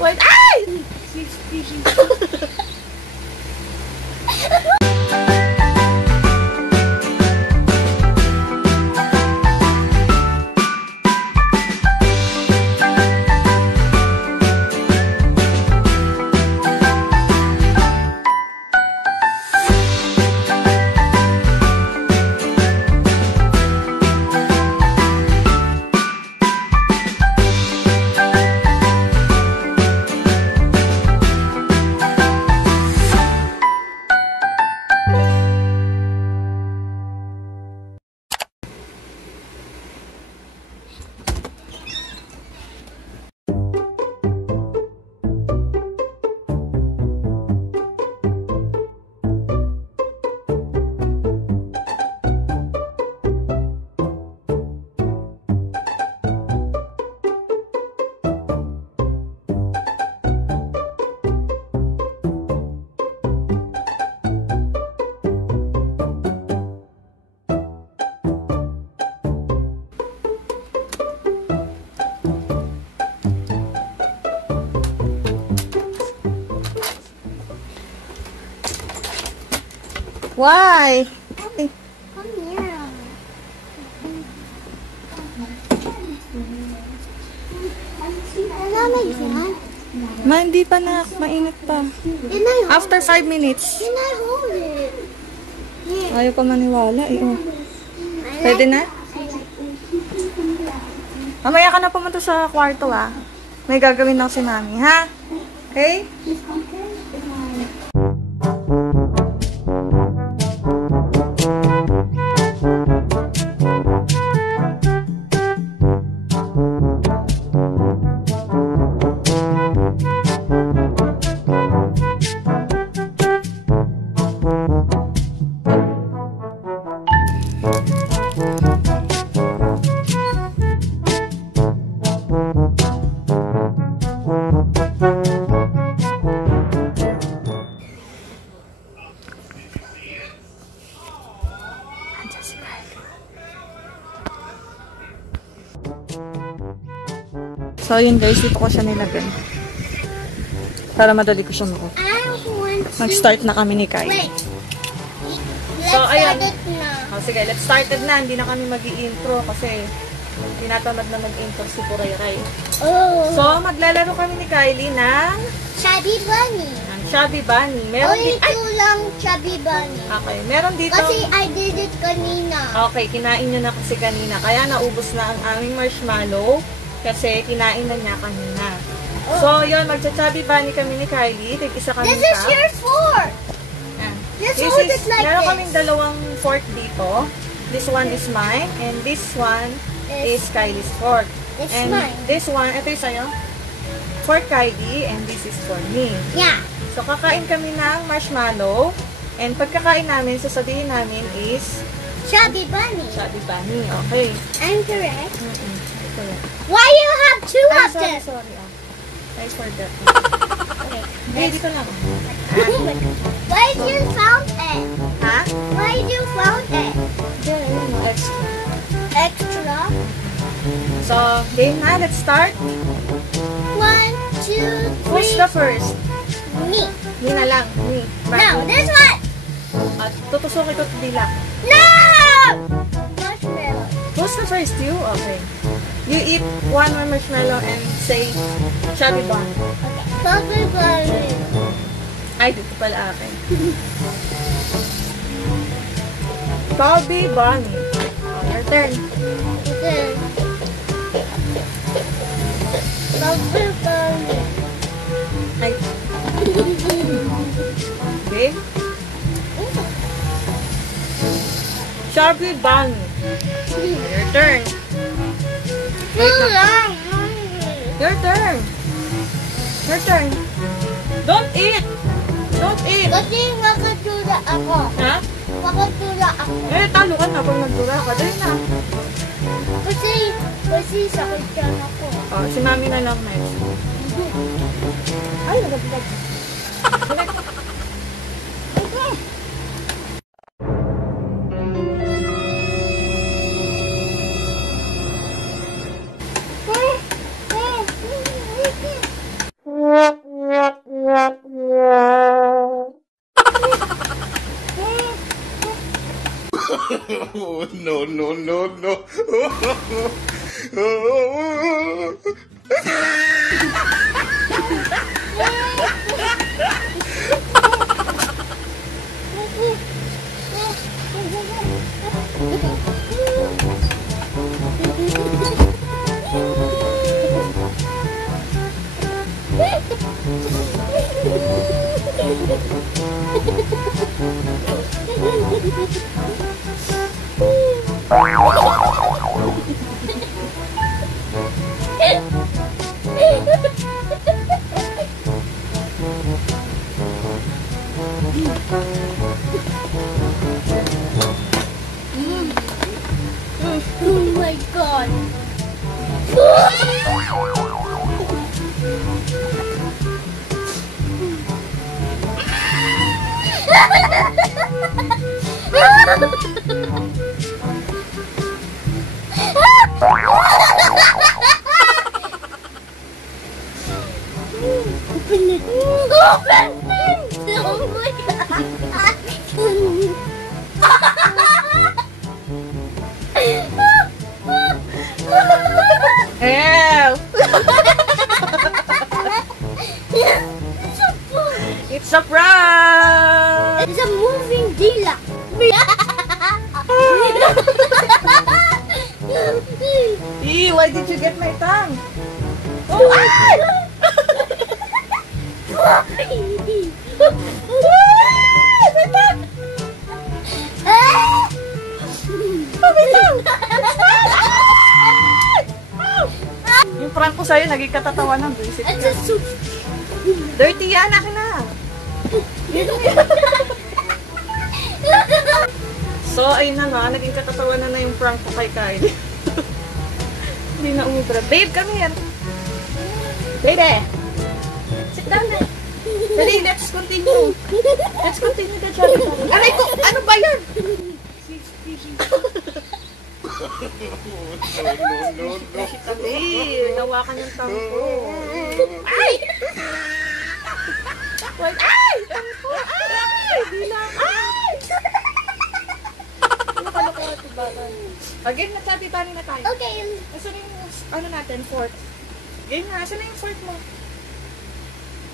Wait, ay! Why? Come here. Ma, hindi pa na. Mainit pa. After 5 minutes. Can I hold it? Yeah. Ayaw pa maniwala eh. Oh. Pwede na? Mamaya ka na pumunta sa kwarto ah. May gagawin lang si Mami, ha? Okay? So, yun guys, dito ko siya nilagay. Para madali ko siya mako. Mag-start na kami ni Kai. Wait. So, Let's ayan. start it now. Oh, sige, let's started na. Hindi na kami mag-i-intro kasi tinatamad na mag-intro si Purayray. Oh. So, maglalaro kami ni Kylie ng Chubby Bunny. Chubby Bunny. Meron Only dito. two lang Chubby Bunny. Okay, meron dito. Kasi I did it kanina. Okay, kinain niya na kasi kanina. Kaya naubos na ang aming marshmallow kasi kinain na niya kanina. Oh. So, yun, magcha-Chubby Bunny kami ni Kylie. Tig-isa kami This is your fork. Let's hold it like meron this. kaming dalawang fork dito. This one is mine and this one is Kylie's fork. It's and mine. This one, ito yung sa'yo. For Kylie and this is for me. Yeah. So, kakain kami ng marshmallow. And pagkakain namin, sasabihin namin is Chubby Bunny. Chubby Bunny. Okay. I'm correct. Correct. Why you have two Ay, of them? sorry. I forgot. Okay. Hey, dito lang. Why did you found it? Ha? Why did you found it? Extra. Extra. So, game na. Let's start. 1, 2, 3. Who's the first? Me. Me na lang. Me. No, this one. At tutusukin ko dila. No! Marshmallow. Who's the first? You? Okay. You eat one more marshmallow and say Chubby Bunny. Okay. Chubby Bunny. Ay, dito pala akin. Chubby Bunny. Your turn. Okay. Chubby Bunny. Ay. Okay. Chubby Bunny. Your turn. Your turn. Your turn. Don't eat. Don't eat. Kasi makatula ako. Ha? Makatula ako. Eh, talo ka na pag nagdura ka. Dahil na. Kasi sakit yan ako. Oh, si Mami na lang next. Ay, nagagdag. Oh, no, no, no, no. Oh my god. Open it. Open it. Oh my god. Ew! It's a book. It's a prank! It's a moving dila. Eee, why did you get my tongue? Oh, ay! Yung prank ko sa'yo, naging katatawanan. Visit It's ka. a soup. Dirty yan, akin na. So, ayun na nga, naging katatawanan na yung prank ko kay Kylie. Hindi na umubra. Babe, come here. Baby! Sit down na. Dali, let's continue. Let's continue the journey. Aray ko, ano ba yan? No, no, no. Dali, nawakan yung tamo ko. Ay! Wait, ay! Tamo ko, ay! Bilang, ay! Nakalokohan ito ba? Again, nagsabi ba na tayo? Okay. Asan yung, ano natin, fork? Game na, asan na yung fork mo?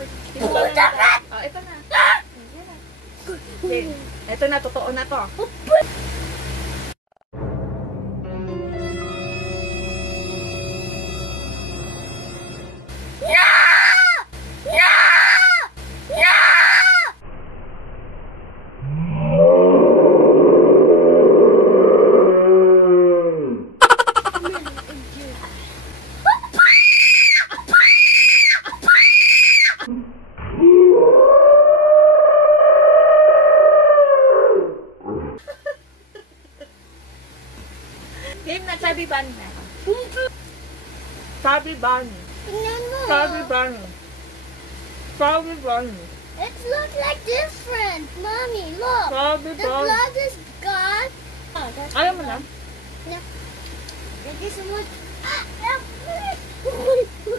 Fork. Kinuha na natin. Oh, ito na. Ayan na. Okay. Ito na, totoo na to. Game na, Chubby Bunny na. Chubby Bunny. Tingnan mo. Chubby Bunny. Chubby Bunny. It looks like different. Mommy, look. Chubby The Bunny. blood is gone. Oh, that's Ayaw mo na? Thank you so much.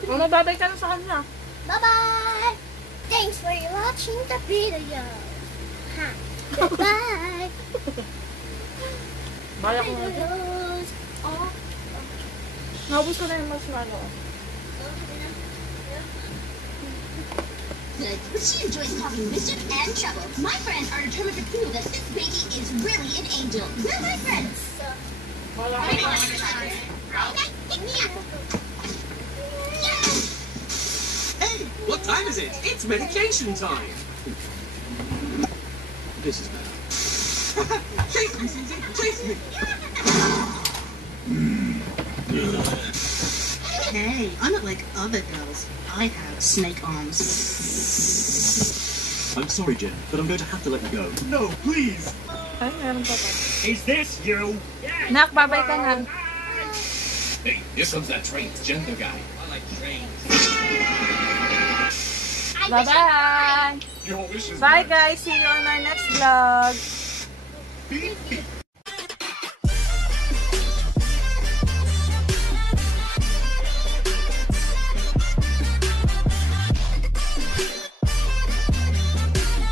Mababay ka na sa kanya. Bye-bye. Thanks for watching the video. Ha. Goodbye. Bala ko na. Videos. Oh. Naubos ko na yung marshmallow. Good, but she enjoys causing mischief and trouble. My friends are determined to prove that this baby is really an angel. They're my friends. Bala ko na. Hey, what time is it? It's medication time. This is better. Chase me, Susie, chase me. Hey, I'm not like other girls. I have snake arms. I'm sorry, Jen, but I'm going to have to let you go. No, please. Ay, meron pa pa. Is this you? Nak, babay ka na. Hey, here comes that transgender guy. I like trains. Bye-bye! Your wish is Bye guys! See you on our next vlog! mine.